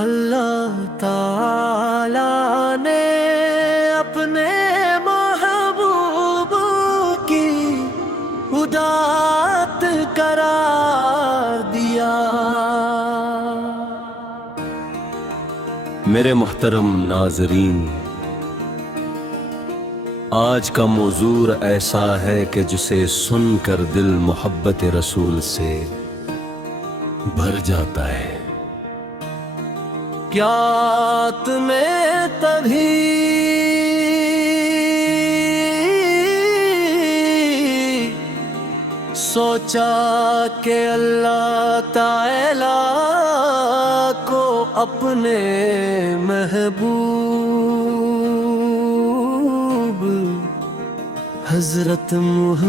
اللہ تعالیٰ نے اپنے محبوب کی اُدات قرار دیا۔ میرے محترم ناظرین، آج کا موضوع ایسا ہے کہ جسے سن کر دل محبت رسول سے بھر جاتا ہے۔ کیا تمہیں تبھی سوچا کہ اللہ تعالیٰ کو اپنے محبوب حضرت محمد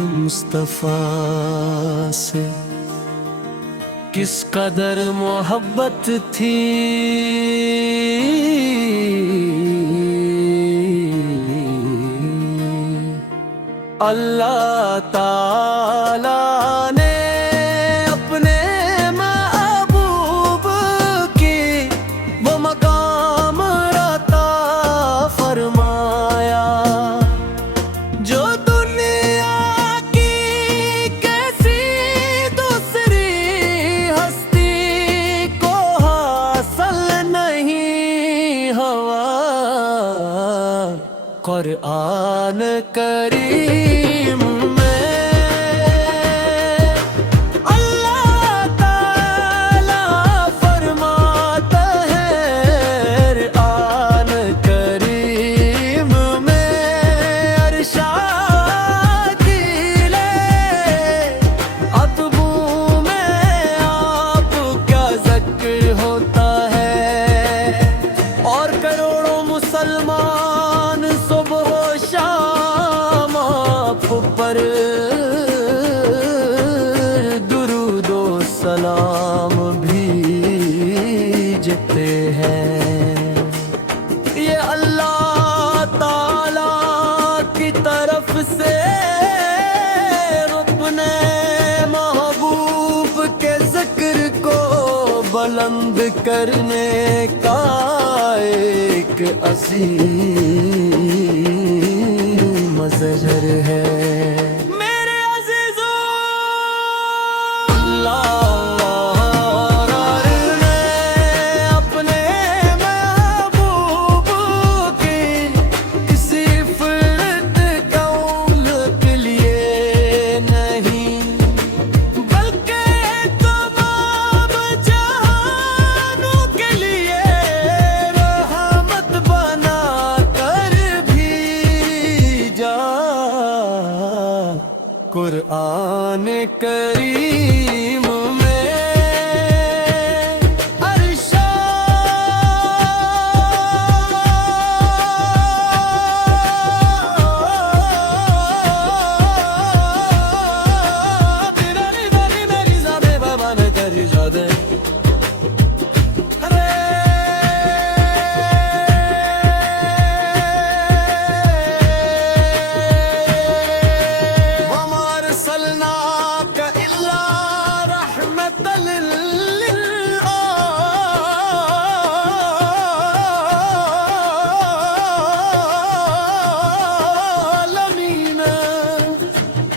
مصطفیٰ سے کس قدر محبت تھی؟ اللہ تعالیٰ نے اپنے محبوب کی وہ مقام عطا فرمایا جو دنیا کی کسی دوسری ہستی کو حاصل نہیں ہوا۔ قرآن کریم میں اللہ تعالیٰ فرماتا ہے، قرآن کریم میں ارشاد کیلے اتبو میں آپ کا ذکر ہوتا ہے، اور کروڑوں مسلمان صبح و شام آپ پر درود و سلام بھیجتے ہیں۔ یہ اللہ تعالیٰ کی طرف سے اپنے محبوب کے ذکر کو بلند کرنے کا ایک عظیم مظہر ہے۔ میرے عزیزو، اللہ نے اپنے محبوب کی کسی فرد قول کے لیے نہیں بلکہ تمام جہانوں کے لیے رحمت بنا کر بھیجا۔ قرآن کریم میں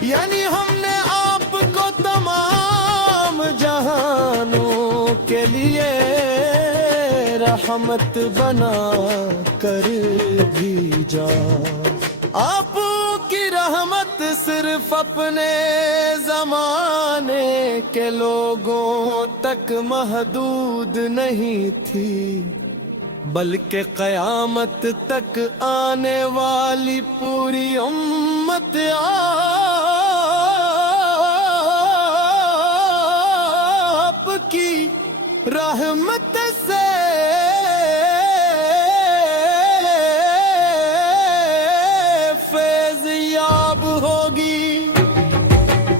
یعنی ہم نے آپ کو تمام جہانوں کے لیے رحمت بنا کر بھیجا۔ آپ کی رحمت صرف اپنے زمانے کے لوگوں تک محدود نہیں تھی، بلکہ قیامت تک آنے والی پوری امت آپ کی رحمت سے فیض یاب ہوگی۔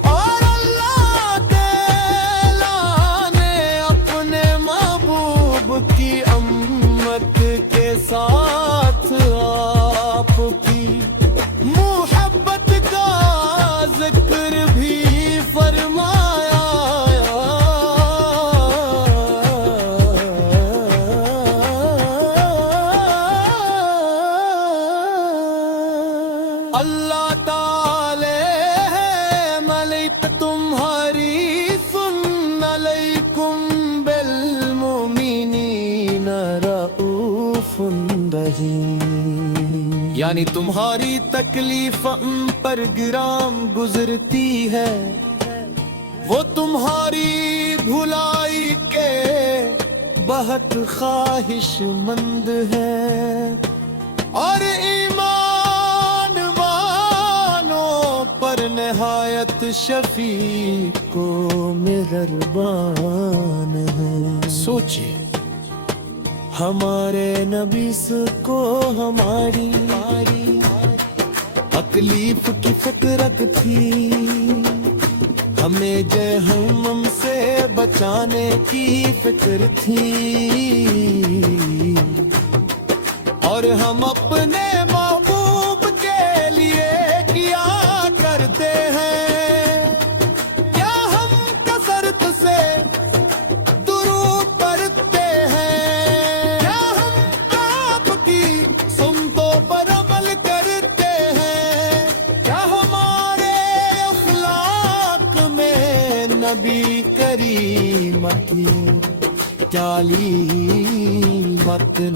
اور اللہ تعالیٰ نے اپنے محبوب کی امت کے ساتھ آپ کی محبت کا یعنی تمہاری تکلیف ہم پر گرام گزرتی ہے، وہ تمہاری بھلائی کے بہت خواہش مند ہے، اور ایمان والوں پر نہایت شفیق و مہربان ہے۔ سوچئے ہمارے نبی کو ہماری تکلیف کی فکرت تھی، ہمیں جہنم سے بچانے کی فکر تھی، اور ہم اپنے محبوب کے لیے کیا کرتے ہیں، کیا ہم کثرت سے درود پڑھتے ہیں، کیا ہم آپ کی سنتوں پر عمل کرتے ہیں، کیا ہمارے اخلاق میں نبی کریم کی تعلیمات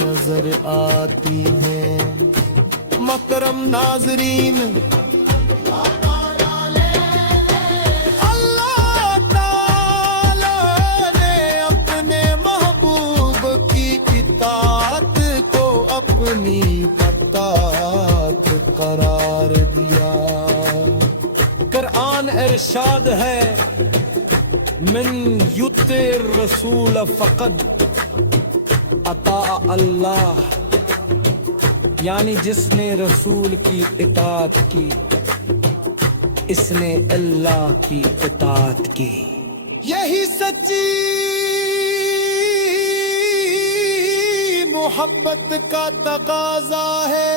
نظر آتی ہے۔ محترم ناظرین، اللہ تعالی نے اپنے محبوب کی اطاعت کو اپنی اطاعت قرار دیا۔ قرآن ارشاد ہے، من یطع الرسول فقد اطاع اللہ، یعنی جس نے رسول کی اطاعت کی اس نے اللہ کی اطاعت کی۔ یہی سچی محبت کا تقاضا ہے،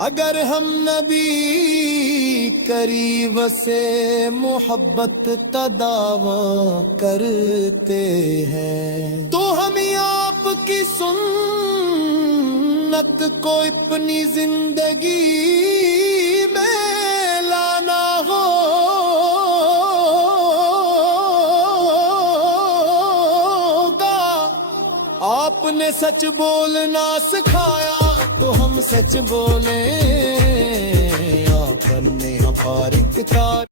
اگر ہم نبی کریم سے محبت کا دعویٰ کرتے ہیں، تو ہمیں آپ کی سنت کو اپنی زندگی میں لانا ہوگا۔ آپ نے سچ بولنا سکھایا تو ہم سچ بولیں، آپ نے ہماری کتاب